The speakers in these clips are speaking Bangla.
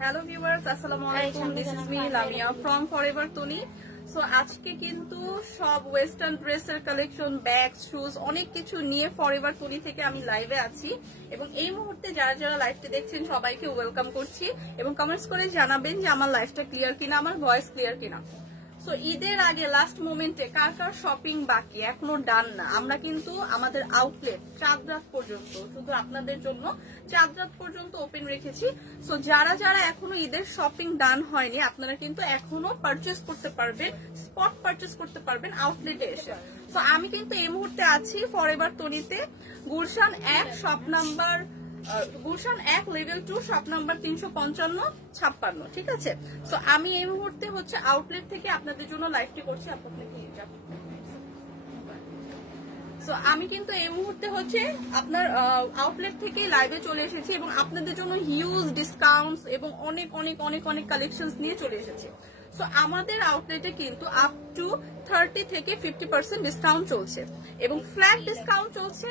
হ্যালো ভিউয়ার্স, আসসালামু আলাইকুম। This is me Lamiya from forever Toni. So আজকে কিন্তু সব ওয়েস্টার্ন ড্রেসের কালেকশন, ব্যাগ, শুজ অনেক কিছু নিয়ে ফরএভার তনি থেকে আমি লাইভে আছি এবং এই মুহূর্তে যারা যারা লাইভটি দেখছেন সবাইকে ওয়েলকাম করছি এবং কমেন্টস করে জানাবেন যে আমার লাইভটা ক্লিয়ার কিনা, আমার ভয়েস ক্লিয়ার কিনা। সো ঈদের আগে লাস্ট মোমেন্টে কার কার শপিং বাকি এখনো ডান না, আমরা কিন্তু আমাদের আউটলেট চাঁদ রাত পর্যন্ত শুধু আপনাদের জন্য চাঁদ রাত পর্যন্ত ওপেন রেখেছি। সো যারা যারা এখনো ঈদের শপিং ডান হয়নি আপনারা কিন্তু এখনো পারচেস করতে পারবেন, স্পট পারচেস করতে পারবেন আউটলেটে এসে। সো আমি কিন্তু এই মুহূর্তে আছি ফরএভার তনিতে, Gulshan 1 shop number Gulshan 1 level 2 shop number 355-56, ঠিক আছে। সো আমি এই মুহূর্তে হচ্ছে আউটলেট থেকে আপনাদের জন্য লাইভটি করছি। সো আমি কিন্তু এই মুহূর্তে হচ্ছে আপনার আউটলেট থেকে লাইভে চলে এসেছি এবং আপনাদের জন্য হিউজ ডিসকাউন্টস এবং অনেক অনেক অনেক অনেক কালেকশনস নিয়ে চলে এসেছি। সো আমাদের আউটলেটে কিন্তু আপ টু 30 থেকে 50% ডিসকাউন্ট চলছে এবং ফ্ল্যাট ডিসকাউন্ট চলছে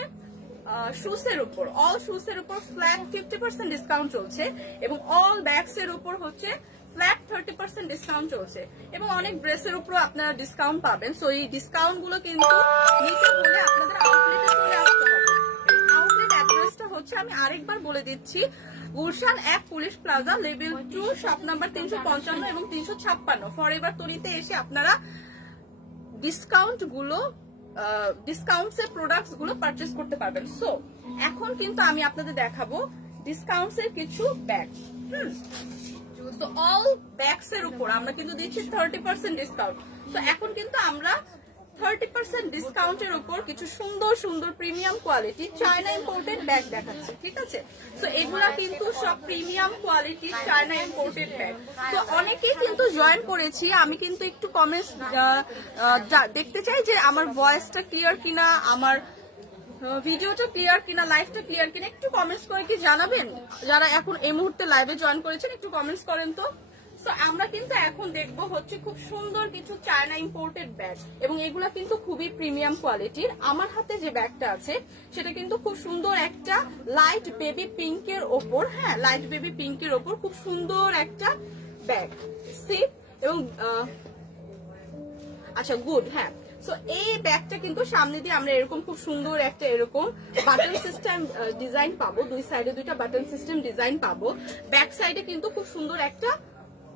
শুজের উপর, অল শুজের উপর ফ্ল্যাট 50% ডিসকাউন্ট চলছে এবং অল ব্যাগস এর উপর হচ্ছে ফ্ল্যাট 30% ডিসকাউন্ট চলছে এবং অনেক ড্রেসের উপর আপনারা ডিসকাউন্ট পাবেন। সো এই ডিসকাউন্ট গুলো কিন্তু নিতে হলে আপনাদের আউটলেটে চলে আসতে হবে। আউটলেট অ্যাড্রেসটা হচ্ছে আমি আরেকবার বলে দিচ্ছি, Gulshan 1 police plaza level 2 shop number 355 এবং 356। ফরএভার তনিতে এসে আপনারা ডিসকাউন্টস এর প্রোডাক্টস গুলো পারচেস করতে পারবেন। সো এখন কিন্তু আমি আপনাদের দেখাবো ডিসকাউন্টস এর কিছু ব্যাগ। তো অল ব্যাগস এর উপর আমরা কিন্তু দিচ্ছি 30% ডিসকাউন্ট। তো এখন কিন্তু আমরা 30% ডিসকাউন্টের উপর কিছু সুন্দর সুন্দর premium quality China imported bag দেখাচ্ছি, ঠিক আছে। তো এগুলা কিন্তু সব প্রিমিয়াম কোয়ালিটির চায়না ইম্পোর্টেড ব্যাগ। তো অনেকেই কিন্তু জয়েন করেছি, আমি কিন্তু একটু কমেন্টস দেখতে চাই যে আমার ভয়েসটা ক্লিয়ার কিনা, আমার ভিডিওটা ক্লিয়ার কিনা, লাইভটা ক্লিয়ার কিনা, একটু কমেন্টস করে কি জানাবেন। যারা এখন এই মুহূর্তে লাইভে জয়েন করেছেন একটু কমেন্টস করেন তো। সো আমরা কিন্তু এখন দেখবো হচ্ছে খুব সুন্দর কিছু চায়না ইম্পোর্টেড ব্যাগ এবং এগুলা কিন্তু খুবই প্রিমিয়াম কোয়ালিটির। আমার হাতে যে ব্যাগটা আছে সেটা কিন্তু খুব সুন্দর একটা লাইট বেবি পিঙ্কের ওপর, হ্যাঁ লাইট বেবি পিঙ্কের ওপর খুব সুন্দর একটা ব্যাগ সিপ এবং আচ্ছা গুড, হ্যাঁ। সো এই ব্যাগটা কিন্তু সামনে দিয়ে আমরা এরকম খুব সুন্দর একটা এরকম বাটন সিস্টেম ডিজাইন পাবো, দুই সাইডে দুইটা বাটন সিস্টেম ডিজাইন পাবো। ব্যাক সাইডে কিন্তু খুব সুন্দর একটা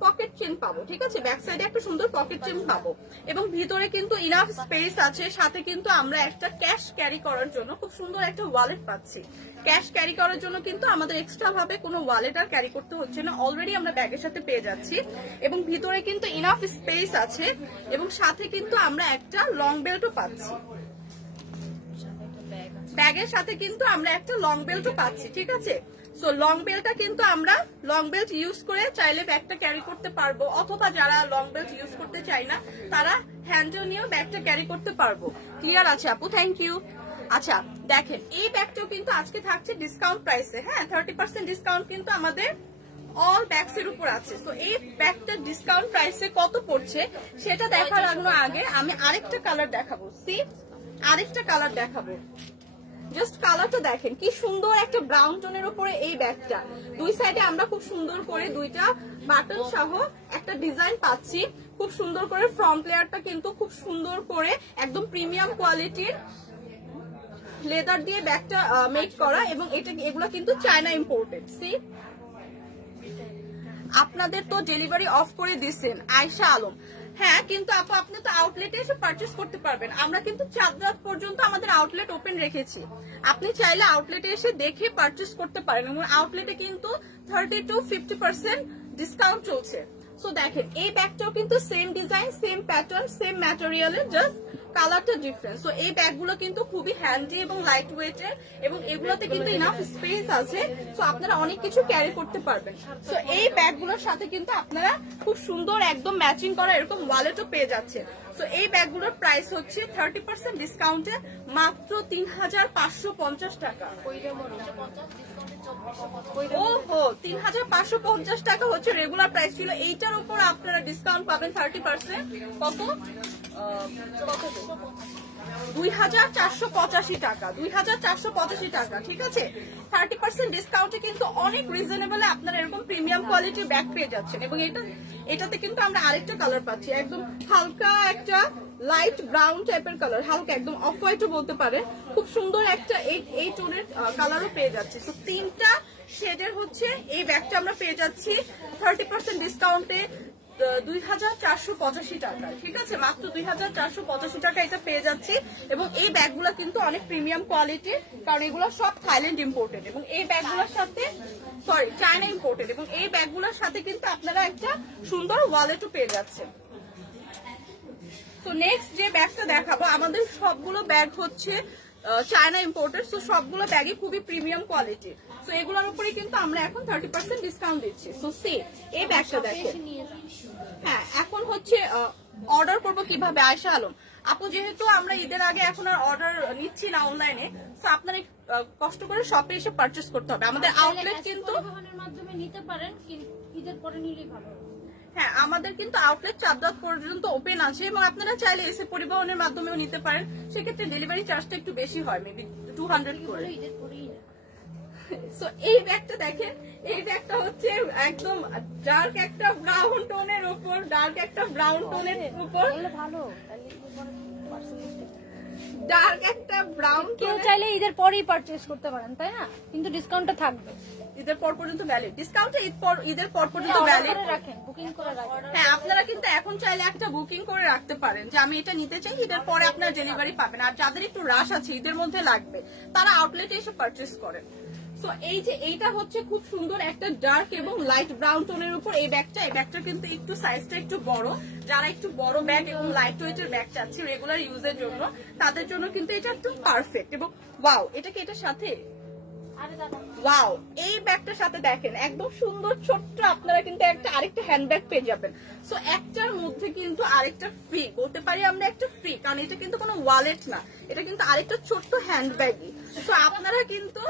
পকেট চেন পাবো, ঠিক আছে। ব্যাক সাইডে একটা সুন্দর পকেট চেন পাবো এবং ভিতরে কিন্তু ইনাফ স্পেস আছে। সাথে কিন্তু আমরা একটা ক্যাশ ক্যারি করার জন্য খুব সুন্দর একটা ওয়ালেট পাচ্ছি। ক্যাশ ক্যারি করার জন্য কিন্তু আমাদের এক্সট্রা ভাবে কোনো ওয়ালেট আর ক্যারি করতে হচ্ছে না, অলরেডি আমরা ব্যাগের সাথে পেয়ে যাচ্ছি এবং ভিতরে কিন্তু ইনাফ স্পেস আছে এবং সাথে কিন্তু আমরা একটা লং বেল্টও পাচ্ছি। ব্যাগের সাথে কিন্তু আমরা একটা লং বেল্টও পাচ্ছি, ঠিক আছে। সো লং বেল্টটা কিন্তু আমরা লং বেল্ট ইউজ করে চাইলে ব্যাগটা ক্যারি করতে পারবো, অথবা যারা লং বেল্ট ইউজ করতে চায় না তারা হ্যান্ডেল নিয়েও ব্যাগটা ক্যারি করতে পারবো। ক্লিয়ার আছে আপু, থ্যাংক ইউ। আচ্ছা দেখেন এই ব্যাগটাও কিন্তু আজকে থাকছে ডিসকাউন্ট প্রাইসে, হ্যাঁ 30% ডিসকাউন্ট কিন্তু আমাদের অল ব্যাগস এর উপর আছে। তো এই ব্যাগটা ডিসকাউন্ট প্রাইসে কত পড়ছে সেটা দেখার আগে আমি আরেকটা কালার দেখাবো। সি আরেকটা কালার দেখাবো, জাস্ট কালারটা দেখেন কি সুন্দর একটা ব্রাউন টোনের উপরে এই ব্যাগটা। দুই সাইডে আমরা খুব সুন্দর করে দুইটা বাটন সহ একটা ডিজাইন পাচ্ছি, খুব সুন্দর করে ফ্রন্ট লেয়ারটা কিন্তু খুব সুন্দর করে একদম প্রিমিয়াম কোয়ালিটির লেদার দিয়ে ব্যাগটা মেক করা এবং এগুলা কিন্তু চায়না ইম্পোর্টেড। সি আপনাদের তো ডেলিভারি অফ করে দিচ্ছেন আয়শা আলম, হ্যাঁ কিন্তু আপু আপনি তো আউটলেটে এসে পারচেস করতে পারবেন। আমরা কিন্তু চাঁদ রাত পর্যন্ত আমাদের আউটলেট ওপেন রেখেছি, আপনি চাইলে আউটলেটে এসে দেখে পারচেস করতে পারেন এবং আউটলেটে কিন্তু 30 to 50% ডিসকাউন্ট চলছে। সো দেখেন এই ব্যাগটাও কিন্তু same design, same pattern, same ম্যাটেরিয়ালের, জাস্ট কালারটা ডিফারেন্ট। সো এই ব্যাগগুলো কিন্তু খুবই হ্যান্ডি এবং লাইট ওয়েটের এবং এগুলোতে কিন্তু ইনাফ স্পেস আছে। সো আপনারা অনেক কিছু ক্যারি করতে পারবেন। সো এই ব্যাগগুলোর সাথে কিন্তু আপনারা খুব সুন্দর একদম ম্যাচিং করা এরকম ওয়ালেটও পেয়ে যাচ্ছে। সো এই ব্যাগগুলোর প্রাইস হচ্ছে 30% ডিসকাউন্টে মাত্র 3550 টাকা। ওহো 3550 টাকা হচ্ছে রেগুলার প্রাইস ছিল, এইটার উপর আপনারা ডিসকাউন্ট পাবেন 30%। কত 2485 টাকা, 2485 টাকা, ঠিক আছে। 30% ডিসকাউন্টে কিন্তু অনেক রিজনেবল আপনারা এরকম প্রিমিয়াম কোয়ালিটির ব্যাগ পেয়ে যাচ্ছেন। এবং এটাতে কিন্তু আমরা আরেকটা কালার পাচ্ছি, একদম হালকা একটা লাইট ব্রাউন টাইপের কালার, হালকা একদম অফ হোয়াইটও বলতে পারে, খুব সুন্দর একটা এই টোনের কালারও পেয়ে যাচ্ছি। তো 3টা শেডের হচ্ছে এই ব্যাগটা আমরা পেয়ে যাচ্ছি 30% ডিসকাউন্টে 2485 টাকা, ঠিক আছে, মাত্র 2485 টাকা এটা পেয়ে যাচ্ছি। এবং এই ব্যাগগুলো কিন্তু অনেক প্রিমিয়াম কোয়ালিটির, কারণ এগুলো সব থাইল্যান্ড ইম্পোর্টেড এবং এই ব্যাগগুলোর সাথে চায়না ইম্পোর্টেড, এবং এই ব্যাগগুলোর সাথে কিন্তু আপনারা একটা সুন্দর ওয়ালেটও পেয়ে যাচ্ছেন। তো নেক্সট যে ব্যাগটা দেখাবো, আমাদের সবগুলো ব্যাগ হচ্ছে চায়না ইম্পোর্টেড, সো সবগুলো ব্যাগই খুবই প্রিমিয়াম কোয়ালিটি। সো এগুলোর উপরে কিন্তু আমরা এখন 30% ডিসকাউন্ট দিচ্ছি। সো সে এই ব্যাগটা দেখেন। হ্যাঁ, এখন হচ্ছে অর্ডার করব কিভাবে আয়েশা আলম আপু, যেহেতু আমরা ঈদের আগে এখন আর অর্ডার নিচ্ছি না অনলাইনে, সো আপনারা কষ্ট করে শপে এসে পারচেজ করতে হবে। আমাদের আউটলেট কিন্তু মাধ্যমে নিতে পারেন, ঈদের পরে নিলেই ভালো। হ্যাঁ, আমাদের কিন্তু আউটলেট 4 রাত পর্যন্ত ওপেন আছে এবং আপনারা চাইলে এসে পরিবহনের মাধ্যমেও নিতে পারেন। সেক্ষেত্রে ডেলিভারি চার্জটা একটু বেশি হয়, মেবি 200 করে। সো এই ব্যাগটা দেখেন, এই ব্যাগটা হচ্ছে একদম ডার্ক একটা ব্রাউন টোনের উপর, ডার্ক একটা ব্রাউন টোনের উপর, ভালো ডার্ক একটা ব্রাউন। কেউ চাইলে ঈদের পরেই পারচেজ করতে পারেন, তাই না? কিন্তু ডিসকাউন্টটা থাকবে ঈদের পর পর্যন্ত ভ্যালিড, ডিসকাউন্টে ঈদের পর পর্যন্ত ভ্যালিড। বুকিং করে রাখেন। হ্যাঁ, আপনারা কিন্তু এখন চাইলে একটা বুকিং করে রাখতে পারেন যে আমি এটা নিতে চাই, ঈদের পরে আপনার ডেলিভারি পাবেন। আর যাদের একটু রাশ আছে, ঈদের মধ্যে লাগবে, তারা আউটলেটে এসে পারচেজ করেন। সো এই যে এইটা হচ্ছে খুব সুন্দর একটা ডার্ক এবং লাইট ব্রাউন টোনের উপর এই ব্যাগটা কিন্তু একটু সাইজটা একটু বড়, যারা একটু বড় ব্যাগ এবং লাইট ওয়েটের ব্যাগ চাচ্ছে রেগুলার ইউজের জন্য, তাদের জন্য কিন্তু এটা একদম পারফেক্ট। এবং ওয়াও, এটা কি এটার সাথে, ওয়াও, এই ব্যাগটার সাথে দেখেন একদম সুন্দর ছোট্ট আপনারা কিন্তু একটা আরেকটা হ্যান্ডব্যাগ পেয়ে যাবেন। সো একটার মধ্যে কিন্তু আরেকটা ফ্রি বলতে পারি আমরা, একটা ফ্রি, কারণ এটা কিন্তু কোনো ওয়ালেট না, এটা কিন্তু আরেকটা ছোট্ট হ্যান্ডব্যাগই। সো আপনারা কিন্তু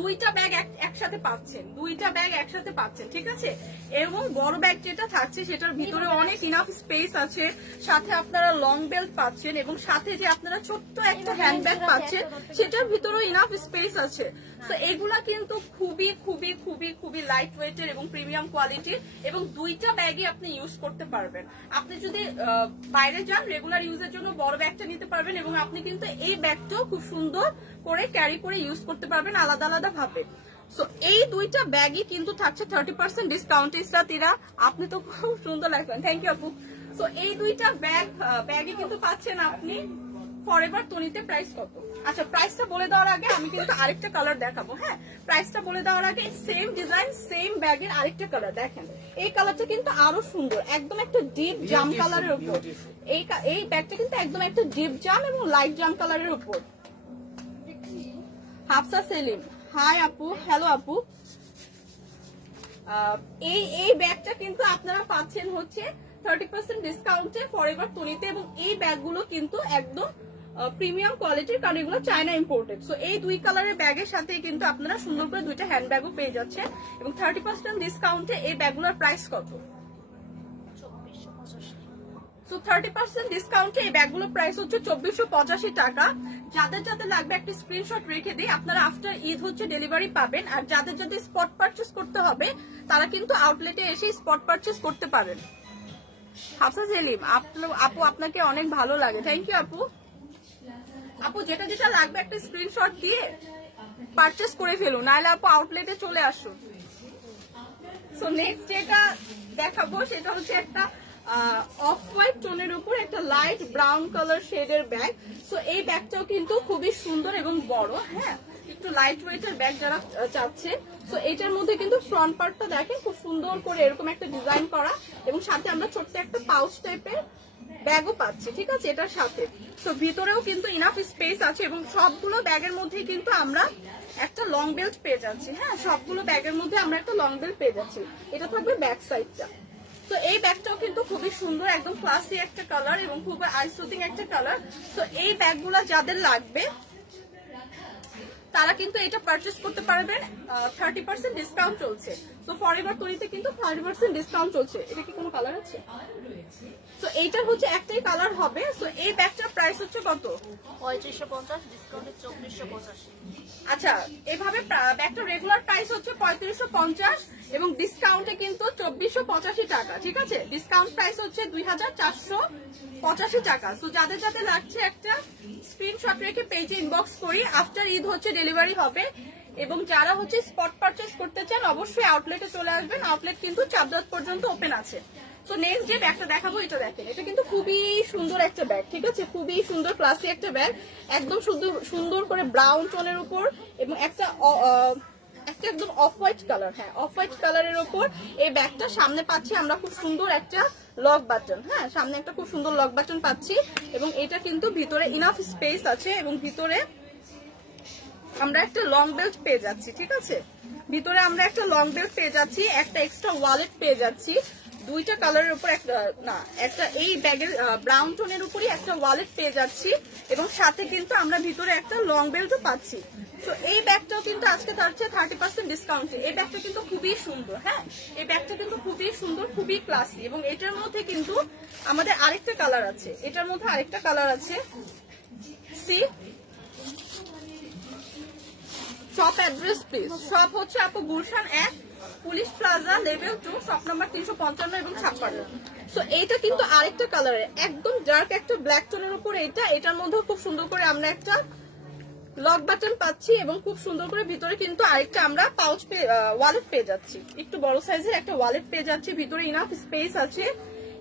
দুইটা ব্যাগ একসাথে পাচ্ছেন, ঠিক আছে। এবং বড় ব্যাগ যেটা থাকছে সেটার ভিতরে অনেক ইনাফ স্পেস আছে, সাথে আপনারা লং বেল্ট পাচ্ছেন এবং সাথে যে আপনারা ছোট্ট একটা হ্যান্ডব্যাগ পাচ্ছেন সেটার ভিতরেও ইনাফ স্পেস আছে। তো এগুলা কিন্তু খুবই খুবই খুবই খুবই লাইট ওয়েটের এবং প্রিমিয়াম কোয়ালিটির, এবং দুইটা ব্যাগই আপনি ইউজ করতে পারবেন। আপনি যদি বাইরে যান রেগুলার ইউজের জন্য বড় ব্যাগটা নিতে পারবেন, এবং আপনি কিন্তু এই ব্যাগটাও খুব সুন্দর করে ক্যারি করে ইউজ করতে পারবেন আলাদা আলাদা ভাবে। সো এই দুইটা ব্যাগই কিন্তু থাকছে 30% ডিসকাউন্ট। ইসরাতিরা, আপনি তো খুব সুন্দর লাগবেন, থ্যাংক ইউ আপু। সো এই দুইটা ব্যাগই কিন্তু পাচ্ছেন আপনি ফরএভার তনিতে। প্রাইস কত? আচ্ছা, প্রাইসটা বলে দেওয়ার আগে আমি কিন্তু আরেকটা কালার দেখাবো। হ্যাঁ, প্রাইসটা বলে দেওয়ার আগে সেম ডিজাইন সেম ব্যাগের আরেকটা কালার দেখেন। এই কালারটা কিন্তু আরো সুন্দর, একদম একটা ডিপ জাম কালারের উপর। এই ব্যাগটা কিন্তু একদম একটা ডিপ জাম এবং লাইট জাম কালারের উপর। হাফসা সেলিম, হাই আপু, হ্যালো আপু। এই ব্যাগটা কিন্তু আপনারা পাচ্ছেন হচ্ছে 30% ডিসকাউন্টে ফরএভার তনিতে, এবং এই ব্যাগগুলো কিন্তু একদম প্রিমিয়াম কোয়ালিটির, কারণ এগুলো চায়না ইম্পোর্টেড। সো এই দুই কালারের ব্যাগের সাথে কিন্তু আপনারা সুন্দর করে দুইটা হ্যান্ড ব্যাগও পেয়ে যাচ্ছেন। এবং 30% ডিসকাউন্টে এই ব্যাগগুলোর প্রাইস কত? 30% ডিসকাউন্টে এই ব্যাগগুলোর প্রাইস হচ্ছে 2485 টাকা। যাদের যাদের লাগবে একটা স্ক্রিনশট রেখে দিই, আপনারা আফটার ঈদ হচ্ছে ডেলিভারি পাবেন। আর যাদের যাদের স্পট পারচেজ করতে হবে তারা কিন্তু আউটলেটে এসে স্পট পারচেজ করতে পারেন। হাফসা সেলিম, আপু আপনাকে অনেক ভালো লাগে, থ্যাংক ইউ আপু। আপু যেটা যেটা লাগবে একটা স্ক্রিনশট দিয়ে পারচেজ করে ফেলুন, নাহলে আপু আউটলেটে চলে আসুন। সো নেক্সট যেটা দেখাবো সেটা হচ্ছে একটা অফ হোয়াইট টোনের উপর একটা লাইট ব্রাউন কালার শেডের ব্যাগ। সো এই ব্যাগটাও কিন্তু খুবই সুন্দর এবং বড়। হ্যাঁ, একটু লাইট ওয়েটের ব্যাগ যারা চাচ্ছে। সো এটার মধ্যে কিন্তু ফ্রন্ট পার্টটা দেখেন খুব সুন্দর করে এরকম একটা ডিজাইন করা, এবং সাথে আমরা ছোট্ট একটা পাউচ টাইপের ব্যাগও পাচ্ছি, ঠিক আছে, এটার সাথে। সো ভিতরেও কিন্তু ইনাফ স্পেস আছে, এবং সবগুলো ব্যাগের মধ্যে কিন্তু আমরা একটা লং বেল্ট পেয়ে যাচ্ছি। হ্যাঁ, সবগুলো ব্যাগের মধ্যে আমরা একটা লং বেল্ট পেয়ে যাচ্ছি। এটা থাকবে ব্যাক সাইডটা। তো এই ব্যাগটাও কিন্তু খুবই সুন্দর, একদম ক্লাসি একটা কালার এবং খুবই আইসুদিং একটা কালার। তো এই ব্যাগগুলো যাদের লাগবে তারা কিন্তু এটা পারচেস করতে পারবেন। 30% ডিসকাউন্ট চলছে। তো ফরএভার তৈরিতে কিন্তু 30% ডিসকাউন্ট চলছে। এটা কি কোনো কালার আছে? তো এইটার হচ্ছে একটাই কালার হবে। সো এই ব্যাগটার প্রাইস হচ্ছে কত? 3550, ডিসকাউন্টে 2485। আচ্ছা, এভাবে ব্যাগটা রেগুলার প্রাইস হচ্ছে 3550 এবং ডিসকাউন্টে কিন্তু 2485 টাকা। ঠিক আছে, ডিসকাউন্ট প্রাইস হচ্ছে 2485 টাকা। সো যাদের যাদের লাগছে একটা স্ক্রিনশট রেখে পেজে ইনবক্স করি। আফটার ঈদ হচ্ছে ডেলিভারি হবে এবং যারা হচ্ছে স্পট পারচেজ করতে চান অবশ্যই আউটলেটে চলে আসবেন। আউটলেট কিন্তু চাঁদরাত পর্যন্ত ওপেন আছে। তো নেক্সট যে ব্যাগটা দেখাবো এটা দেখেন, এটা কিন্তু খুবই সুন্দর একটা ব্যাগ। ঠিক আছে, খুবই সুন্দর ক্লাসি একটা ব্যাগ, একদম সুন্দর করে ব্রাউন টোনের উপর এবং একটা একদম অফ হোয়াইট কালার। হ্যাঁ, অফ হোয়াইট কালারের উপর এই ব্যাগটা সামনে পাচ্ছি আমরা খুব সুন্দর একটা লক বাটন। হ্যাঁ, সামনে একটা খুব সুন্দর লক বাটন পাচ্ছি এবং এটা কিন্তু ভিতরে ইনাফ স্পেস আছে এবং ভিতরে আমরা একটা লং বেল্ট পেয়ে যাচ্ছি। ঠিক আছে, ভিতরে আমরা একটা লং বেল্ট পেয়ে যাচ্ছি, একটা এক্সট্রা ওয়ালেট পেয়ে যাচ্ছি, দুইটা কালারের উপর একটা এই ব্যাগের ব্রাউন টোনের উপরই একটা ওয়ালেট পেয়ে যাচ্ছি এবং সাথে কিন্তু আমরা ভিতরে একটা লং বেল্টও পাচ্ছি। তো এই ব্যাগটাও কিন্তু আজকে থাকছে 30% ডিসকাউন্টে। এই ব্যাগটা কিন্তু খুবই সুন্দর। হ্যাঁ, এই ব্যাগটা কিন্তু খুবই সুন্দর, খুবই ক্লাসি এবং এটার মধ্যে কিন্তু আমাদের আরেকটা কালার আছে। এটার মধ্যে আরেকটা কালার আছে। See shop address please. Shop হচ্ছে আপু Gulshan 1, police plaza, level 2, shop number 355 এবং 56। সো এইটা কিন্তু আরেকটা কালারের একদম ডার্ক একটা ব্ল্যাক টোনের উপর এটার মধ্যে খুব সুন্দর করে আমরা একটা লক বাটন পাচ্ছি এবং খুব সুন্দর করে ভিতরে কিন্তু আরেকটা আমরা পাউচ ওয়ালেট পেয়ে যাচ্ছি, একটু বড় সাইজের একটা ওয়ালেট পেয়ে যাচ্ছি, ভিতরে ইনাফ স্পেস আছে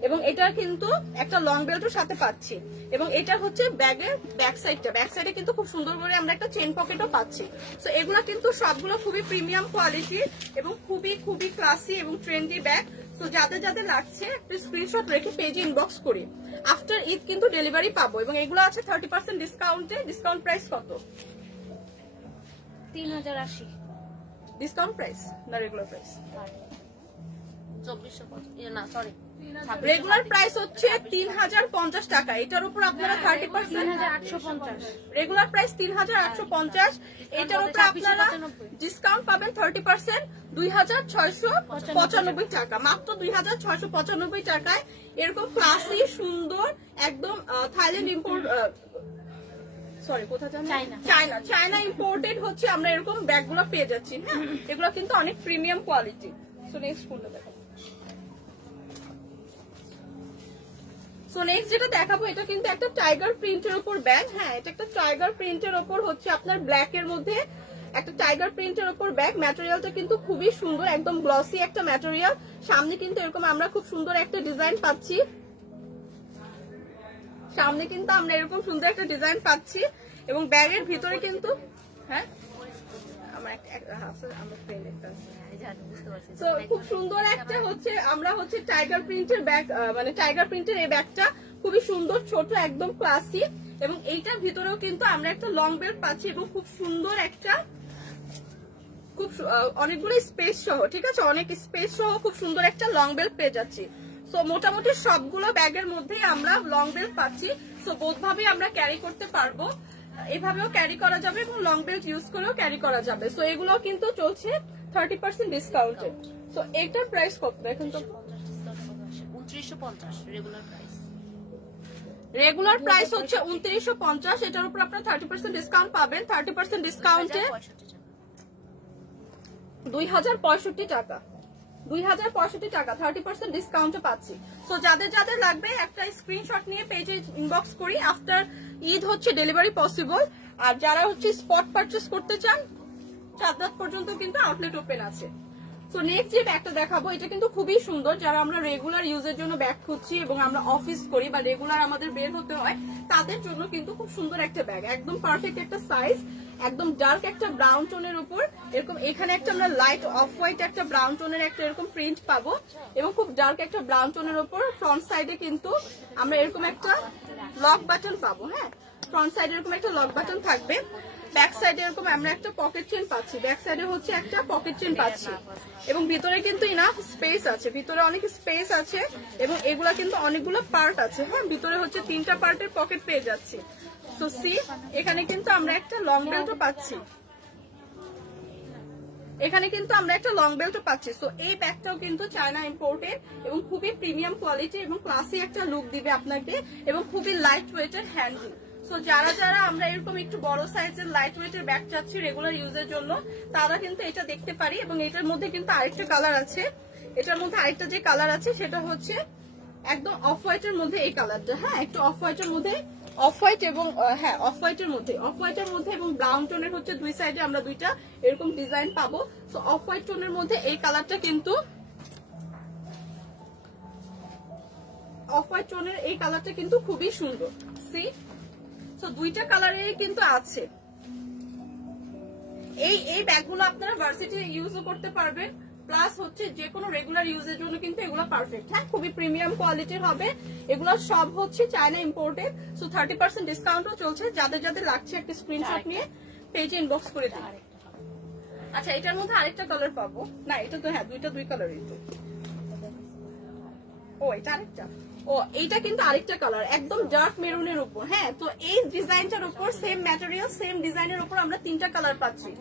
এবং এটা কিন্তু একটা লং বেল্টের সাথে পাচ্ছি এবং এটা হচ্ছে ব্যাগের ব্যাক সাইডে কিন্তু খুব সুন্দর করে আমরা একটা চেন পকেটও পাচ্ছি। সো এগুলা কিন্তু সবগুলো খুবই প্রিমিয়াম কোয়ালিটি এবং খুবই ক্লাসি এবং ট্রেন্ডি ব্যাগ। তো যাদের যাদের লাগছে একটু স্ক্রিনশট রেখে পেজে ইনবক্স করি। আফটার ঈদ কিন্তু ডেলিভারি পাবো এবং এগুলো আছে 30% ডিসকাউন্টে। ডিসকাউন্ট প্রাইস কত? 3080। ডিসকাউন্ট প্রাইস না রেগুলার প্রাইস? 2450 না সরি, রেগুলার প্রাইস হচ্ছে 3050 টাকা। এটার উপর আপনারা 30% 3850। Regular price 3850। এটার উপর আপনারা ডিসকাউন্ট পাবেন 30%, 2695 টাকা। মাত্র 2695 টাকায় এরকম ক্লাসি সুন্দর একদম থাইল্যান্ড ইম্পোর্ট, সরি কোথা জানেন, চায়না ইম্পোর্টেড হচ্ছে আমরা এরকম ব্যাগগুলো পেয়ে যাচ্ছি। হ্যাঁ, এগুলো কিন্তু অনেক প্রিমিয়াম কোয়ালিটি। সো নেক্সট কোনটা দেখাবো? সো নেক্সট যেটা দেখাবো এটা কিন্তু একটা টাইগার প্রিন্টের উপর ব্যাগ। হ্যাঁ, এটা একটা টাইগার প্রিন্টের উপর হচ্ছে আপনার ব্ল্যাক এর মধ্যে একটা টাইগার প্রিন্টের উপর ব্যাগ। ম্যাটেরিয়ালটা কিন্তু খুবই সুন্দর, একদম গ্লসি একটা ম্যাটেরিয়াল। সামনে কিন্তু এরকম আমরা খুব সুন্দর একটা ডিজাইন পাচ্ছি, সামনে কিন্তু আমরা এরকম সুন্দর একটা ডিজাইন পাচ্ছি এবং ব্যাগের ভিতরে কিন্তু হ্যাঁ খুব সুন্দর একটা হচ্ছে আমরা হচ্ছে টাইগার প্রিন্টের ব্যাগ, মানে টাইগার প্রিন্টের এই ব্যাগটা খুবই সুন্দর, ছোট, একদম ক্লাসি এবং এইটার ভিতরেও কিন্তু আমরা একটা লং বেল্ট পাচ্ছি এবং খুব সুন্দর একটা অনেকগুলো স্পেস সহ, ঠিক আছে, অনেক স্পেস সহ খুব সুন্দর একটা লং বেল্ট পেয়ে যাচ্ছি। সো মোটামুটি সবগুলো ব্যাগের মধ্যেই আমরা লং বেল্ট পাচ্ছি। সো বোথ ভাবে আমরা ক্যারি করতে পারবো, এভাবেও ক্যারি করা যাবে এবং লং বেল্ট ইউজ করেও ক্যারি করা যাবে। সো এগুলো কিন্তু চলছে 30% ডিসকাউন্টে। সো এটার প্রাইস কত দেখেন তো? 2950 রেগুলার প্রাইস। রেগুলার প্রাইস হচ্ছে 2950। এটার উপর আপনারা 30% ডিসকাউন্ট পাবেন। 30% ডিসকাউন্টে 2065 টাকা। 2065 টাকা 30% ডিসকাউন্টে পাচ্ছি। সো যাদের যাদের লাগবে একটা স্ক্রিনশট নিয়ে পেজে ইনবক্স করি। আফটার ঈদ হচ্ছে ডেলিভারি পসিবল। আর যারা হচ্ছে স্পট পারচেস করতে চান চাঁদরাত পর্যন্ত কিন্তু আউটলেট ওপেন আছে। সো নেক্সট যে ব্যাগটা দেখাবো এটা কিন্তু খুবই সুন্দর। যারা আমরা রেগুলার ইউজের জন্য ব্যাগ খুঁজছি এবং আমরা অফিস করি বা রেগুলার আমাদের বের হতে হয় তাদের জন্য কিন্তু খুব সুন্দর একটা ব্যাগ, একদম পারফেক্ট একটা সাইজ, একদম ডার্ক একটা ব্রাউন টোনের উপর এরকম এখানে একটা আমরা লাইট অফ হোয়াইট একটা ব্রাউন টোনের একটা এরকম প্রিন্ট পাবো এবং খুব ডার্ক একটা ব্রাউন টোনের উপর ফ্রন্ট সাইডে কিন্তু আমরা এরকম একটা লক বাটন পাবো। হ্যাঁ, ফ্রন্ট সাইডে এরকম একটা লক বাটন থাকবে, ব্যাক সাইডে এরকম আমরা একটা পকেট চেন পাচ্ছি, ব্যাক সাইডে হচ্ছে একটা পকেট চেন পাচ্ছি এবং ভিতরে কিন্তু ইনাফ স্পেস আছে, ভিতরে অনেক স্পেস আছে এবং এগুলা কিন্তু অনেকগুলো পার্ট আছে। হ্যাঁ, ভিতরে হচ্ছে 3টা পার্টের পকেট পেয়ে যাচ্ছি। সো সি এখানে কিন্তু আমরা একটা লং বেল্টও পাচ্ছি, এখানে কিন্তু আমরা একটা লং বেল্টও পাচ্ছি। সো এই ব্যাগটাও কিন্তু চায়না ইম্পোর্টেড এবং খুবই প্রিমিয়াম কোয়ালিটি এবং ক্লাসি একটা লুক দিবে আপনাকে এবং খুবই লাইট ওয়েটের হ্যান্ডেল। সো যারা যারা আমরা এরকম একটু বড় সাইজের লাইট ওয়েটের ব্যাগ চাচ্ছি রেগুলার ইউজের জন্য, তারা কিন্তু এটা দেখতে পারি। এবং এটার মধ্যে কিন্তু আরেকটা কালার আছে, এটার মধ্যে আরেকটা যে কালার আছে সেটা হচ্ছে একদম অফ হোয়াইটের মধ্যে এই কালারটা। হ্যাঁ, একটু অফ হোয়াইটের মধ্যে, অফ হোয়াইট এবং হ্যাঁ অফ হোয়াইটের মধ্যে এবং ব্রাউন টোনের হচ্ছে দুই সাইডে আমরা দুইটা এরকম ডিজাইন পাবো। সো অফ হোয়াইট টোনের মধ্যে এই কালারটা কিন্তু, অফ হোয়াইট টোনের এই কালারটা কিন্তু খুবই সুন্দর। সি, সো দুইটা কালারে কিন্তু আছে। এই ব্যাগগুলো আপনারা ভার্সিটি ইউজও করতে পারবেন, প্লাস হচ্ছে যে কোনো রেগুলার ইউজের জন্য কিন্তু এগুলো পারফেক্ট। হ্যাঁ, খুবই প্রিমিয়াম কোয়ালিটির হবে। এগুলো সব হচ্ছে চায়না ইম্পোর্টেড। সো 30% ডিসকাউন্টও চলছে। যাদের যাদের লাগছে একটা স্ক্রিনশট নিয়ে পেজে ইনবক্স করে দিন। আচ্ছা, এটার মধ্যে আরেকটা কালার পাবো না, এটা তো হ্যাঁ দুই কালারই তো। ও এটা আরেকটা, ও এইটা কিন্তু আরেকটা কালার একদম ডার্ক মেরুনের উপর। হ্যাঁ, তো এই ডিজাইনটার উপর সেম ম্যাটেরিয়াল সেম ডিজাইনের উপর আমরা তিনটা কালার পাচ্ছি।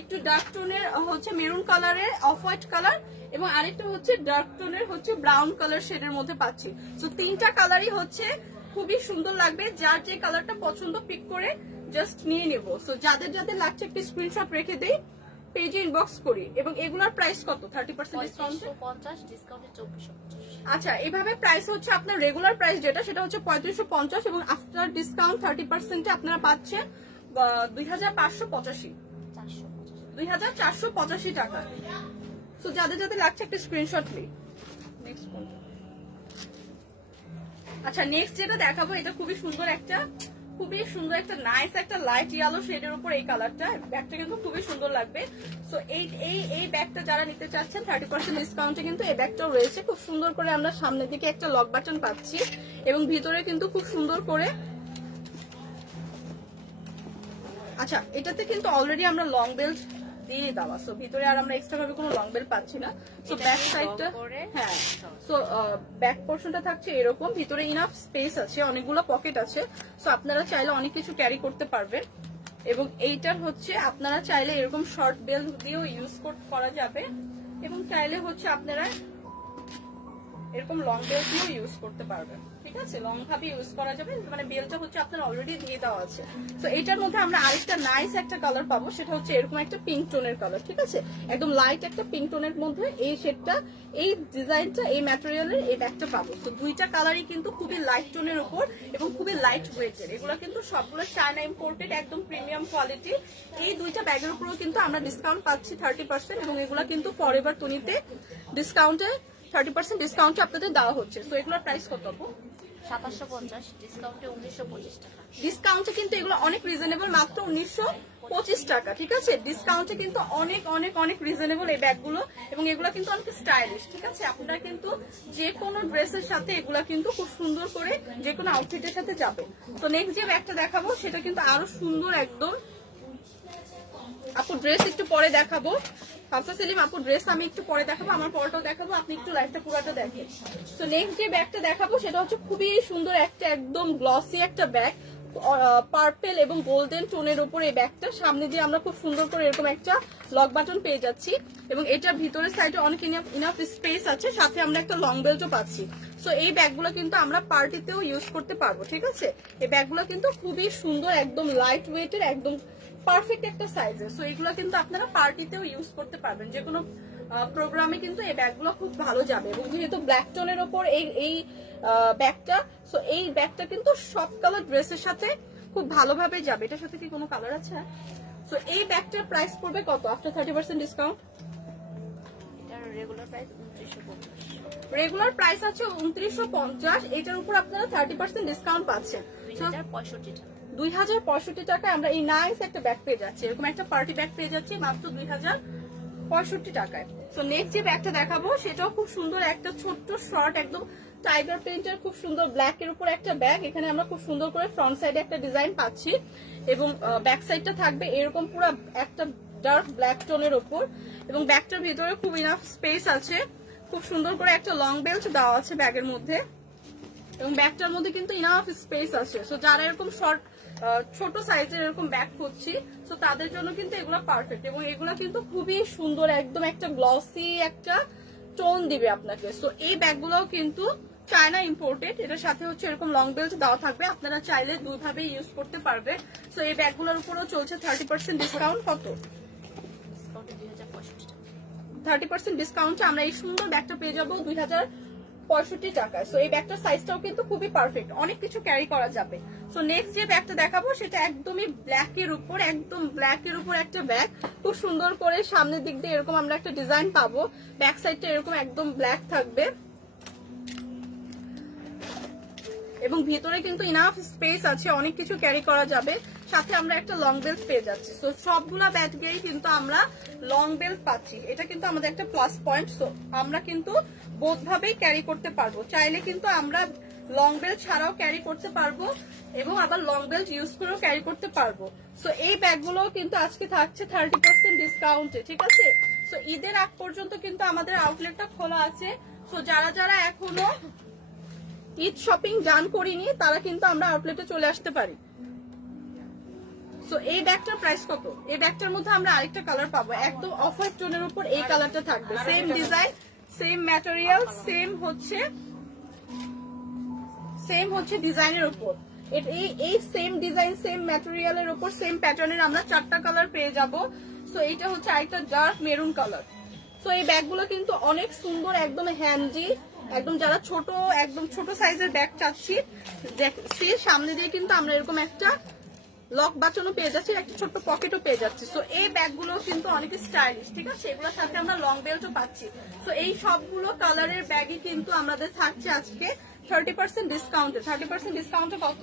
একটু ডার্ক টোনের হচ্ছে মেরুন কালারের অফ হোয়াইট কালার এবং আরেকটা হচ্ছে ডার্ক টোনের হচ্ছে ব্রাউন কালার শেডের মধ্যে পাচ্ছি। তো তিনটা কালারই হচ্ছে খুবই সুন্দর লাগবে। যার যে কালারটা পছন্দ পিক করে জাস্ট নিয়ে নেব। সো যাদের যাদের লাগছে একটা স্ক্রিনশট রেখে দেই, পেজে ইনবক্স করি। এবং এগুলোর প্রাইস কত? 30% ডিসকাউন্ট, 50 ডিসকাউন্টে 2450। আচ্ছা, এভাবে প্রাইস হচ্ছে আপনার রেগুলার প্রাইস যেটা সেটা হচ্ছে 3550 এবং আফটার ডিসকাউন্ট 30% আপনারা পাচ্ছেন 2485 টাকা। সো যাদের যাদের লাগছে একটা স্ক্রিনশট নিই। নেক্সট কোনটা? আচ্ছা, নেক্সট যেটা দেখাবো এটা খুবই সুন্দর একটা নাইস একটা লাইট ইয়েলো শেডের উপর এই কালারটা। ব্যাগটা কিন্তু খুবই সুন্দর লাগবে। সো এই ব্যাগটা যারা নিতে চাচ্ছেন 30% ডিসকাউন্টে কিন্তু এই ব্যাগটাও রয়েছে। খুব সুন্দর করে আমরা সামনের দিকে একটা লক বাটন পাচ্ছি এবং ভিতরে কিন্তু খুব সুন্দর করে, আচ্ছা এটাতে কিন্তু অলরেডি আমরা লং বেল্ট দিয়ে দেওয়া। সো ভিতরে আর আমরা এক্সট্রা ভাবে কোনো লং বেল্ট পাচ্ছি না। সো ব্যাক সাইডটা, হ্যাঁ, সো ব্যাক পোর্শনটা থাকছে এরকম। ভিতরে ইনাফ স্পেস আছে, অনেকগুলো পকেট আছে। সো আপনারা চাইলে অনেক কিছু ক্যারি করতে পারবেন। এবং এইটার হচ্ছে আপনারা চাইলে এরকম শর্ট বেল্ট দিয়েও ইউজ করা যাবে এবং চাইলে হচ্ছে আপনারা এরকম লং বেল্ট দিয়েও ইউজ করতে পারবেন। ঠিক আছে, লং ভাবে ইউজ করা যাবে, মানে বেলটা হচ্ছে আপনার অলরেডি দিয়ে দেওয়া আছে। তো এটার মধ্যে আমরা আরেকটা নাইস একটা কালার পাবো, সেটা হচ্ছে এরকম একটা পিঙ্ক টোনের কালার। ঠিক আছে, একদম লাইট একটা পিঙ্ক টোনের মধ্যে এই শেডটা, এই ডিজাইনটা, এই ম্যাটেরিয়ালের এই ব্যাগটা পাবো। তো দুইটা কালারই কিন্তু খুবই লাইট টোনের উপর এবং খুবই লাইট ওয়েটের। এগুলো কিন্তু সবগুলো চায়না ইম্পোর্টেড, একদম প্রিমিয়াম কোয়ালিটি। এই দুইটা ব্যাগের উপরেও কিন্তু আমরা ডিসকাউন্ট পাচ্ছি 30% এবং এগুলো কিন্তু ফরএভার টুনিতে ডিসকাউন্টে 30% ডিসকাউন্টে আপনাদের দেওয়া হচ্ছে। তো এগুলোর প্রাইস কত? 2750, ডিসকাউন্টে 1925 টাকা। ডিসকাউন্টে কিন্তু এগুলো অনেক রিজনেবল, মাত্র 1925 টাকা। ঠিক আছে, ডিসকাউন্টে কিন্তু অনেক অনেক অনেক রিজনেবল এই ব্যাগগুলো এবং এগুলো কিন্তু অনেক স্টাইলিশ। ঠিক আছে, আপনারা কিন্তু যে কোনো ড্রেসের সাথে এগুলো কিন্তু খুব সুন্দর করে যে কোনো আউটফিটের সাথে যাবে। তো নেক্সট যে ব্যাগটা দেখাবো সেটা কিন্তু আরো সুন্দর একদম। আপু ড্রেস একটু পরে দেখাবো, হাফসা সেলিম আপু ড্রেস আমি একটু পরে দেখাবো, আমার পরটাও দেখাবো, আপনি একটু লাইফটা পুরোটা দেখেন। তো নেক্সট যে ব্যাগটা দেখাবো সেটা হচ্ছে খুবই সুন্দর একটা একদম গ্লসি একটা ব্যাগ, পার্পেল এবং গোল্ডেন টোনের উপর এই ব্যাগটা। সামনে দিয়ে আমরা খুব সুন্দর করে এরকম একটা লক বাটন পেয়ে যাচ্ছি এবং এটার ভিতরের সাইডে অনেক ইনাফ স্পেস আছে, সাথে আমরা একটা লং বেল্টও পাচ্ছি। সো এই ব্যাগগুলো কিন্তু আমরা পার্টিতেও ইউজ করতে পারবো। ঠিক আছে, এই ব্যাগগুলো কিন্তু খুবই সুন্দর, একদম লাইট ওয়েটের, একদম পারফেক্ট একটা সাইজের। সো এগুলো কিন্তু আপনারা পার্টিতেও ইউজ করতে পারবেন, যে কোনো প্রোগ্রামে কিন্তু এই ব্যাগগুলো খুব ভালো যাবে। এবং যেহেতু ব্ল্যাক টোনের ওপর এই ব্যাগটা, সো এই ব্যাগটা কিন্তু সব কালার ড্রেসের সাথে খুব ভালোভাবে যাবে। এটার সাথে কি কোনো কালার আছে? সো এই ব্যাগটার প্রাইস পড়বে কত আফটার 30% ডিসকাউন্ট? এটার রেগুলার প্রাইস 2950। রেগুলার প্রাইস আছে 2950, এটার উপর আপনারা 30% ডিসকাউন্ট পাচ্ছেন 2065 টাকা। 2065 টাকায় আমরা এই নাইস একটা ব্যাগ পেয়ে যাচ্ছি, এরকম একটা পার্টি ব্যাগ পেয়ে যাচ্ছি মাত্র 2065 টাকায়। সো নেক্সট যে ব্যাগটা দেখাবো সেটাও খুব সুন্দর, একটা ছোট্ট শর্ট একদম টাইগার প্রিন্টের খুব সুন্দর ব্ল্যাক এর উপর একটা ব্যাগ। এখানে আমরা খুব সুন্দর করে ফ্রন্ট সাইডে একটা ডিজাইন পাচ্ছি এবং ব্যাক সাইডটা থাকবে এরকম পুরো একটা ডার্ক ব্ল্যাক টোনের উপর এবং ব্যাগটার ভিতরে খুব ইনাফ স্পেস আছে। খুব সুন্দর করে একটা লং বেল্ট দেওয়া আছে ব্যাগের মধ্যে এবং ব্যাগটার মধ্যে কিন্তু ইনাফ স্পেস আছে। সো যারা এরকম শর্ট ছোট সাইজের এরকম ব্যাগ খুঁজছি, তো তাদের জন্য কিন্তু এগুলো পারফেক্ট। এবং এগুলো কিন্তু খুবই সুন্দর, একদম একটা গ্লসি একটা টোন দিবে আপনাকে। সো এই ব্যাগগুলোও কিন্তু চায়না ইম্পোর্টেড, এটার সাথে হচ্ছে এরকম লং বেল্ট দেওয়া থাকবে, আপনারা চাইলে দুইভাবে ইউজ করতে পারবে। সো এই ব্যাগগুলোর উপরও চলছে 30% ডিসকাউন্ট। কত? 30% ডিসকাউন্টে আমরা এই সুন্দর ব্যাগটা পেয়ে যাবো 2065 টাকায়। সো এই ব্যাগটার সাইজটাও কিন্তু খুবই পারফেক্ট, অনেক কিছু ক্যারি করা যাবে। সো নেক্সট যে ব্যাগটা দেখাবো সেটা একদমই ব্ল্যাকের উপর, একদম ব্ল্যাকের উপর একটা ব্যাগ, খুব সুন্দর করে সামনের দিক দিয়ে এরকম আমরা একটা ডিজাইন পাবো, ব্যাক সাইডটা এরকম একদম ব্ল্যাক থাকবে এবং ভিতরে কিন্তু ইনাফ স্পেস আছে, অনেক কিছু ক্যারি করা যাবে। সাথে আমরা একটা লং বেল্ট পেয়ে যাচ্ছি। সো সবগুলা ব্যাগেই কিন্তু আমরা লং বেল্ট পাচ্ছি, এটা কিন্তু আমাদের একটা প্লাস পয়েন্ট। সো আমরা কিন্তু বোথ ভাবেই ক্যারি করতে পারবো, চাইলে কিন্তু আমরা লং বেল্ট ছাড়াও ক্যারি করতে পারবো এবং আবার লং বেল্ট ইউজ করেও ক্যারি করতে পারবো। সো এই ব্যাগগুলো কিন্তু আজকে থাকছে 30% ডিসকাউন্টে, ঠিক আছে? সো ঈদের আগ পর্যন্ত কিন্তু আমাদের আউটলেটটা খোলা আছে। সো যারা যারা এখনো ঈদ শপিং ডান করিনি তারা কিন্তু আমরা আউটলেটে চলে আসতে পারি। সো এই ব্যাগটার প্রাইস কত? এই ব্যাগটার মধ্যে আমরা আরেকটা কালার পাবো, একদম অফ হোয়াইট টোনের উপর এই কালারটা থাকবে, same design, same material, same হচ্ছে ডিজাইনের উপর। এই সেম ডিজাইন সেম ম্যাটেরিয়ালের উপর সেম প্যাটার্নের আমরা 4টা কালার পেয়ে যাব। সো এইটা হচ্ছে আরেকটা ডার্ক মেরুন কালার। সো এই ব্যাগগুলো কিন্তু অনেক সুন্দর, একদম হ্যান্ডি, একদম যারা একদম ছোট সাইজের ব্যাগ চাচ্ছি, সামনে দিয়ে কিন্তু আমরা এরকম একটা লক বাটনও পেয়ে যাচ্ছি, একটা ছোট্ট পকেটও পেয়ে যাচ্ছি। সো এই ব্যাগগুলো কিন্তু অনেক স্টাইলিশ, ঠিক আছে? এগুলোর সাথে আমরা লং বেল্টও পাচ্ছি। সো এই সবগুলো কালারের ব্যাগই কিন্তু আমাদের থাকছে আজকে 30% ডিসকাউন্টে। 30% ডিসকাউন্টে কত?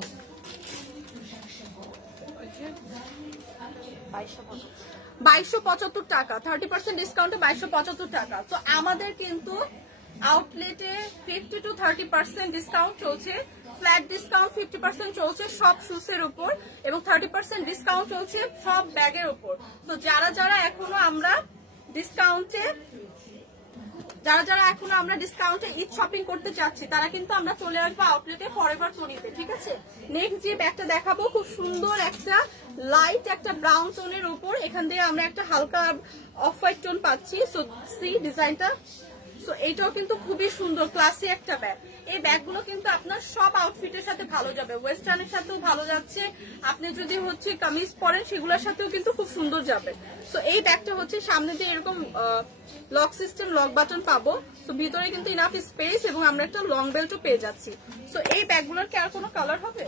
2275 টাকা। 30% ডিসকাউন্টে 2275 টাকা। তো আমাদের কিন্তু আউটলেটে 50 to 30% ডিসকাউন্ট চলছে, ফ্ল্যাট ডিসকাউন্ট 50% চলছে সব শুজের উপর এবং 30% ডিসকাউন্ট চলছে সব ব্যাগের উপর। তো যারা যারা এখনো আমরা ডিসকাউন্টে ঈদ শপিং করতে চাচ্ছি তারা কিন্তু আমরা চলে আসবো আউটলেটে ফরএভার 20-তে, ঠিক আছে? নেক্সট যে ব্যাগটা দেখাবো খুব সুন্দর একটা লাইট একটা ব্রাউন টোনের উপর, এখান দিয়ে আমরা একটা হালকা অফ হোয়াইট টোন পাচ্ছি। সো সি ডিজাইনটা, সো এইটাও কিন্তু খুবই সুন্দর ক্লাসি একটা ব্যাগ। এই ব্যাগগুলো কিন্তু আপনার সব আউটফিটের সাথে ভালো যাবে, ওয়েস্টার্নের সাথেও ভালো যাচ্ছে, আপনি যদি হচ্ছে কামিজ পরেন সেগুলোর সাথেও কিন্তু খুব সুন্দর যাবে। সো এই ব্যাগটা হচ্ছে সামনে দিয়ে এরকম লক সিস্টেম, লক বাটন পাবো। সো ভিতরে কিন্তু ইনাফ স্পেস এবং আমরা একটা লং বেল্টও পেয়ে যাচ্ছি। সো এই ব্যাগগুলোর কি আর কোনো কালার হবে?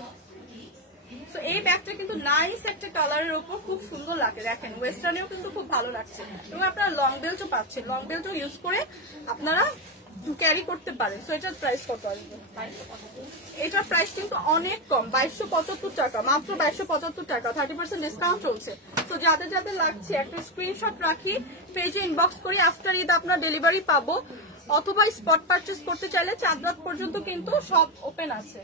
তো এই ব্যাগটা কিন্তু নাইস একটা কালারের উপর খুব সুন্দর লাগে, দেখেন ওয়েস্টার্নেও কিন্তু খুব ভালো লাগছে এবং আপনারা লং বেল্টও পাচ্ছেন, লং বেল্টও ইউজ করে আপনারা ক্যারি করতে পারেন। সো এটার প্রাইস কত আসবে? এটার প্রাইস কিন্তু অনেক কম, 2275 টাকা, মাত্র 2275 টাকা। 30% ডিসকাউন্ট চলছে। তো যাদের যাদের লাগছে একটা স্ক্রিনশট রাখি, পেজে ইনবক্স করি, আফটার ঈদ আপনার ডেলিভারি পাবো, অথবা স্পট পারচেজ করতে চাইলে 4 রাত পর্যন্ত কিন্তু সব ওপেন আছে।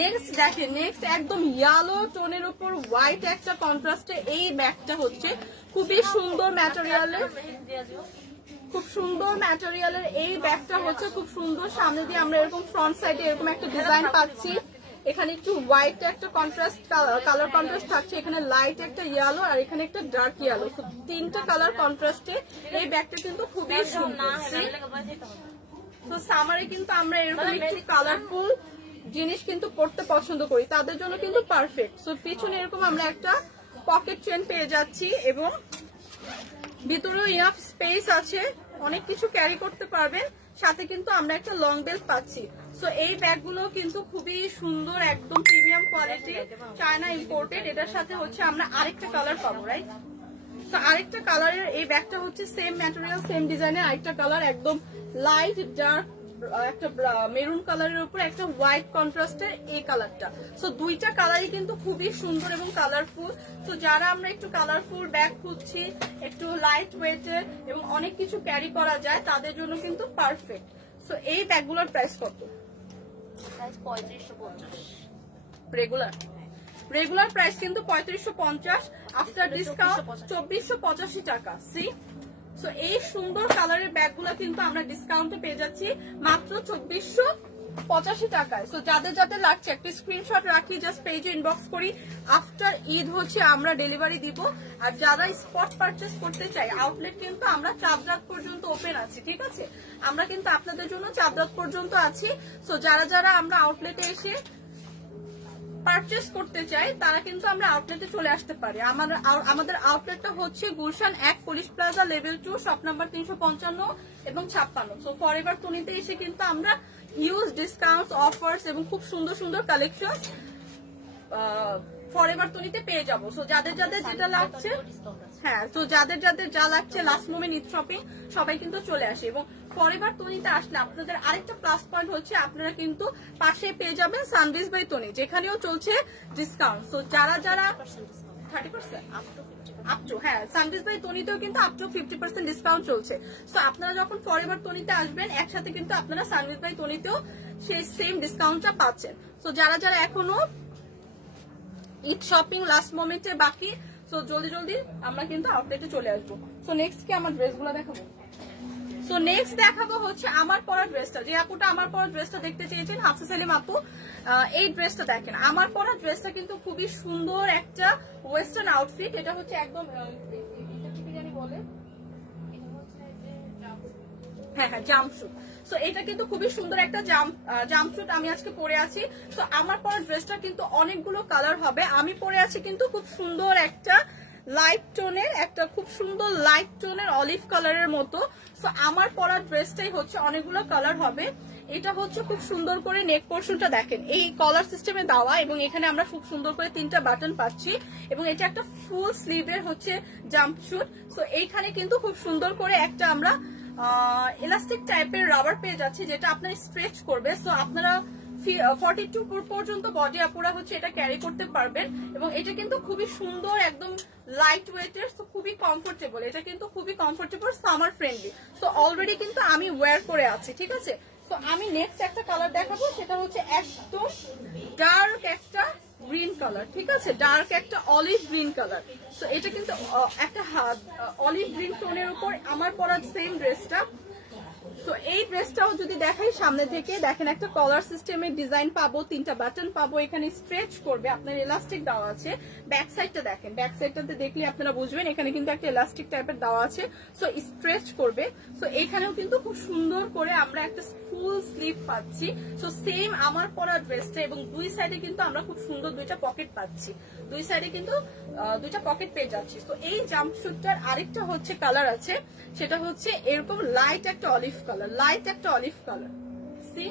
নেক্সট দেখেন, নেক্সট একদম ইয়েলো টোনের উপর হোয়াইট একটা কন্ট্রাস্টে এই ব্যাগটা হচ্ছে খুবই সুন্দর ম্যাটেরিয়ালের, এই ব্যাগটা হচ্ছে খুব সুন্দর। সামনে দিয়ে আমরা এরকম ফ্রন্ট সাইডে এরকম একটা ডিজাইন পাচ্ছি, এখানে একটু হোয়াইট একটা কন্ট্রাস্ট কালার কন্ট্রাস্ট থাকছে, এখানে লাইট একটা ইয়েলো আর এখানে একটা ডার্ক ইয়েলো, 3টা কালার কন্ট্রাস্টে এই ব্যাগটা কিন্তু খুবই সুন্দর। তো সামারে কিন্তু আমরা এরকম একটু কালারফুল জিনিস কিন্তু পড়তে পছন্দ করি, তাদের জন্য কিন্তু পারফেক্ট। সো পিছনে এরকম আমরা একটা পকেট চেন পেয়ে যাচ্ছি এবং ভিতরেও ইনাফ স্পেস আছে, অনেক কিছু ক্যারি করতে পারবেন, সাথে কিন্তু আমরা একটা লং বেল্ট পাচ্ছি। সো এই ব্যাগগুলো কিন্তু খুবই সুন্দর, একদম প্রিমিয়াম কোয়ালিটি, চায়না ইম্পোর্টেড। এটার সাথে হচ্ছে আমরা আরেকটা কালার পাবো, রাইট? তো আরেকটা কালারের এই ব্যাগটা হচ্ছে সেম ম্যাটেরিয়াল সেম ডিজাইনের আরেকটা কালার, একদম লাইট ডার্ক একটা মেরুন কালারের উপর একটা হোয়াইট কন্ট্রাস্টের এই কালারটা। সো দুইটা কালারই কিন্তু খুবই সুন্দর এবং কালারফুল। তো যারা আমরা একটু কালারফুল ব্যাগ খুঁজছি, একটু লাইট ওয়েটের এবং অনেক কিছু ক্যারি করা যায়, তাদের জন্য কিন্তু পারফেক্ট। সো এই ব্যাগগুলোর প্রাইস কত? প্রাইস 3550। রেগুলার প্রাইস কিন্তু 3550, আফটার ডিসকাউন্ট 2485 টাকা। সি সো এই সুন্দর কালারের ব্যাগগুলো কিন্তু আমরা ডিসকাউন্টে পেয়ে যাচ্ছি মাত্র 2485 85 টাকায়। সো যাদের যাদের লাগছে একটা স্ক্রিনশট রাখি, জাস্ট পেজে ইনবক্স করি। আফটার ঈদ হচ্ছে আমরা ডেলিভারি দিব। আর যারা স্পট পারচেস করতে চাই, আউটলেট কিন্তু আমরা চাঁদরাত পর্যন্ত ওপেন আছি, ঠিক আছে? আমরা কিন্তু আপনাদের জন্য চাঁদরাত পর্যন্ত আছি। সো যারা যারা আমরা আউটলেটে এসে পারচেস করতে চাই তারা কিন্তু আমরা আউটলেটে চলে আসতে পারি। আমাদের আউটলেটটা হচ্ছে Gulshan 1 police plaza level 2 shop number 355 এবং 56। সো ফরএভার টনিতে এসে কিন্তু আমরা ইউজ ডিসকাউন্ট অফার্স এবং খুব সুন্দর সুন্দর কালেকশন ফরএভার টনিতে পেয়ে যাবো। সো যাদের যাদের যেটা লাগছে, হ্যাঁ, তো যাদের যাদের যা লাগছে লাস্ট মোমেন্ট ঈদ শপিং সবাই কিন্তু চলে আসে। এবং ফরএভার টনিতে আসলে আপনাদের আরেকটা প্লাস পয়েন্ট হচ্ছে আপনারা কিন্তু পাশে পেয়ে যাবেন সানভিজ বাই টনি, যেখানেও চলছে ডিসকাউন্ট। তো যারা যারা 30% আপ টু, হ্যাঁ, সানভিজ বাই টনিতেও কিন্তু আপ টু 50% ডিসকাউন্ট চলছে। সো আপনারা যখন ফরএভার টনিতে আসবেন একসাথে কিন্তু আপনারা সানভিজ বাই টনিতেও সেই সেম ডিসকাউন্টটা পাচ্ছেন। সো যারা যারা এখনো ঈদ শপিং লাস্ট মোমেন্টে বাকি, সো জলদি জলদি আমরা কিন্তু আউটলেটে চলে আসবো। সো নেক্সট কি আমার ড্রেসগুলো দেখাবো? সো নেক্সট দেখাবো হচ্ছে আমার পরা ড্রেসটা। যে আপুটা আমার পরা ড্রেসটা দেখতে চেয়েছেন, হাফসা সেলিম আপু, এই ড্রেসটা দেখেন। আমার পরা ড্রেসটা কিন্তু খুবই সুন্দর একটা ওয়েস্টার্ন আউটফিট। এটা হচ্ছে একদম বলে, হ্যাঁ হ্যাঁ, জাম্পস্যুট। সো এটা কিন্তু খুবই সুন্দর একটা জাম্পস্যুট আমি আজকে পরে আছি। সো আমার পরা ড্রেসটা কিন্তু অনেকগুলো কালার হবে। আমি পরে আছি কিন্তু খুব সুন্দর একটা লাইট টোনের, একটা খুব সুন্দর লাইট টোনের অলিভ কালারের মতো। সো আমার পরা ড্রেসটাই হচ্ছে অনেকগুলো কালার হবে। এটা হচ্ছে খুব সুন্দর করে নেক পোর্শনটা দেখেন, এই কলার সিস্টেমে দেওয়া, এবং এখানে আমরা খুব সুন্দর করে 3টা বাটন পাচ্ছি। এবং এটা একটা ফুল স্লিভের হচ্ছে জাম্পস্যুট। সো এইখানে কিন্তু খুব সুন্দর করে একটা আমরা ইলাস্টিক টাইপের রাবার পেয়ে যাচ্ছি, যেটা আপনার স্ট্রেচ করবে। সো আপনারা 42 পর্যন্ত বডি আপুরা হচ্ছে এটা ক্যারি করতে পারবেন। এবং এটা কিন্তু খুবই সুন্দর, একদম লাইট ওয়েটের, সো খুবই কমফোর্টেবল। এটা কিন্তু খুবই comfortable, summer friendly. So already কিন্তু আমি ওয়্যার করে আছি, ঠিক আছে? তো আমি নেক্সট একটা কালার দেখাবো, সেটা হচ্ছে একদম ডার্ক একটা গ্রিন কালার, ঠিক আছে? ডার্ক একটা অলিভ গ্রিন কালার। সো এটা কিন্তু একটা অলিভ গ্রিন টোনের উপর আমার পরা সেম ড্রেসটা। তো এই ড্রেসটাও যদি দেখাই সামনে থেকে, দেখেন একটা কলার সিস্টেমের ডিজাইন পাবো, 3টা বাটন পাবো, এখানে স্ট্রেচ করবে, আপনার ইলাস্টিক দেওয়া আছে। ব্যাক সাইডটা দেখেন, ব্যাক সাইডটাতে দেখলে আপনারা বুঝবেন এখানে কিন্তু একটা ইলাস্টিক টাইপের দেওয়া আছে। সো স্ট্রেচ করবে। সো এখানেও কিন্তু খুব সুন্দর করে আমরা একটা ফুল স্লিভ পাচ্ছি। সো সেম আমার পরা ড্রেসটা, এবং দুই সাইডে কিন্তু আমরা খুব সুন্দর 2টা পকেট পাচ্ছি। দুই সাইডে কিন্তু 2টা পকেট পেয়ে যাচ্ছি। তো এই জাম্পস্যুটটার আরেকটা হচ্ছে কালার আছে, সেটা হচ্ছে এরকম লাইট একটা অলিভ কালার, লাইট একটা অলিভ কালার। সি,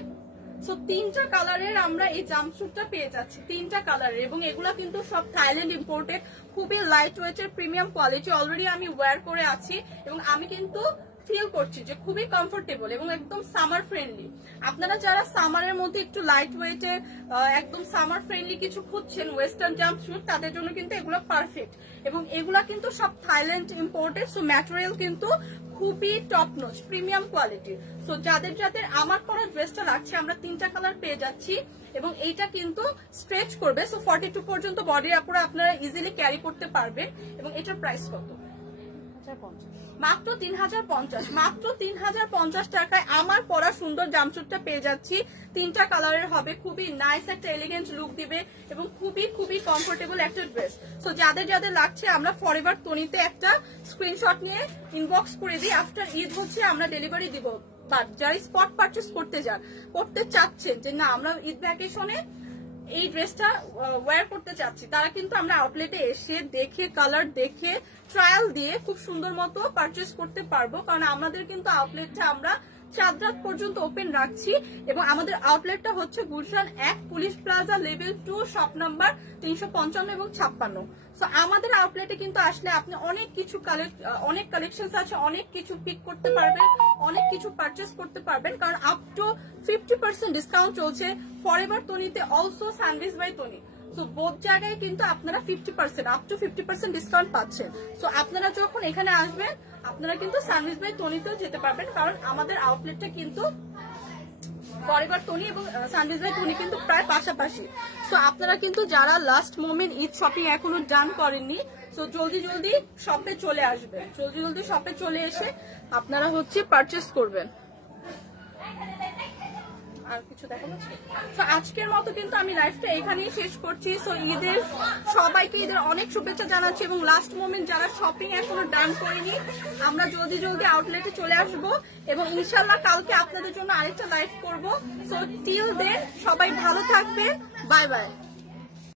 সো 3টা কালারের আমরা এই জাম্পস্যুটটা পেয়ে যাচ্ছি, 3টা কালারের। এবং এগুলা কিন্তু সব থাইল্যান্ড ইম্পোর্টেড, খুবই লাইট ওয়েটের প্রিমিয়াম কোয়ালিটি। অলরেডি আমি ওয়্যার করে আছি এবং আমি কিন্তু ফিল করছি যে খুবই কমফোর্টেবল এবং একদম সামার ফ্রেন্ডলি। আপনারা যারা সামারের মধ্যে একটু লাইট ওয়েটের একদম সামার ফ্রেন্ডলি কিছু খুঁজছেন ওয়েস্টার্ন জাম্পস্যুট, তাদের জন্য কিন্তু এগুলো পারফেক্ট। এবং এগুলা কিন্তু সব থাইল্যান্ড ইম্পোর্টেড। সো ম্যাটেরিয়াল কিন্তু খুবই টপ নচ প্রিমিয়াম কোয়ালিটির। সো যাদের যাদের আমার পরা ড্রেসটা লাগছে, আমরা 3টা কালার পেয়ে যাচ্ছি। এবং এইটা কিন্তু স্ট্রেচ করবে। সো 42 পর্যন্ত বডি আপুরা আপনারা ইজিলি ক্যারি করতে পারবেন। এবং এটার প্রাইস কত? মাত্র 3050, মাত্র 3050 টাকায় আমার পরা সুন্দর জাম্পস্যুটটা পেয়ে যাচ্ছি। 3টা কালারের হবে, খুবই নাইস একটা এলিগেন্ট লুক দিবে এবং খুবই খুবই কমফোর্টেবল একটা ড্রেস। সো যাদের যাদের লাগছে আমরা ফরএভার টনিতে একটা স্ক্রিনশট নিয়ে ইনবক্স করে দিই। আফটার ঈদ হচ্ছে আমরা ডেলিভারি দিব। বাট যারা স্পট পারচেস করতে চাচ্ছেন যে না আমরা ঈদ ভ্যাকেশনে এই ড্রেসটা ওয়্যার করতে চাচ্ছি, তারা কিন্তু আমরা আউটলেটে এসে দেখে, কালার দেখে, ট্রায়াল দিয়ে খুব সুন্দর মতো পারচেস করতে পারবো। কারণ আমাদের কিন্তু আউটলেটটা আমরা চাঁদরাত পর্যন্ত ওপেন রাখছি। এবং আমাদের আউটলেটটা হচ্ছে Gulshan 1 police plaza level 2 shop number 355 এবং 56। সো আমাদের আউটলেটে কিন্তু আসলে আপনি অনেক কিছু অনেক কালেকশন আছে, অনেক কিছু পিক করতে পারবেন, অনেক কিছু পারচেস করতে পারবেন। কারণ আপ টু 50% ডিসকাউন্ট চলছে ফরএভার টনিতে, অলসো সানভিজ বাই টনি। সো বোথ জায়গায় কিন্তু আপনারা 50% আপ টু 50% ডিসকাউন্ট পাচ্ছেন। সো আপনারা যখন এখানে আসবেন আপনারা কিন্তু সানভিজ বাই টনিতেও যেতে পারবেন, কারণ আমাদের আউটলেটটা কিন্তু ফরএভার টনি এবং সানভিজ বাই টনি কিন্তু প্রায় পাশাপাশি। সো আপনারা কিন্তু যারা লাস্ট মোমেন্ট ঈদ শপিং এখনো ডান করেননি, সো জলদি জলদি শপে চলে আসবেন, জলদি জলদি শপে চলে এসে আপনারা হচ্ছে পারচেস করবেন। আর কিছু দেখানো আছে? তো আজকের মতো কিন্তু আমি লাইভটা এখানেই শেষ করছি। সো ঈদের সবাইকে ঈদের অনেক শুভেচ্ছা জানাচ্ছি, এবং লাস্ট মোমেন্ট যারা শপিং এখনো ডান করেনি, আমরা জলদি জলদি আউটলেটে চলে আসবো, এবং ইনশাল্লাহ কালকে আপনাদের জন্য আরেকটা লাইভ করবো। সো টিল দেন সবাই ভালো থাকবেন, বাই বাই।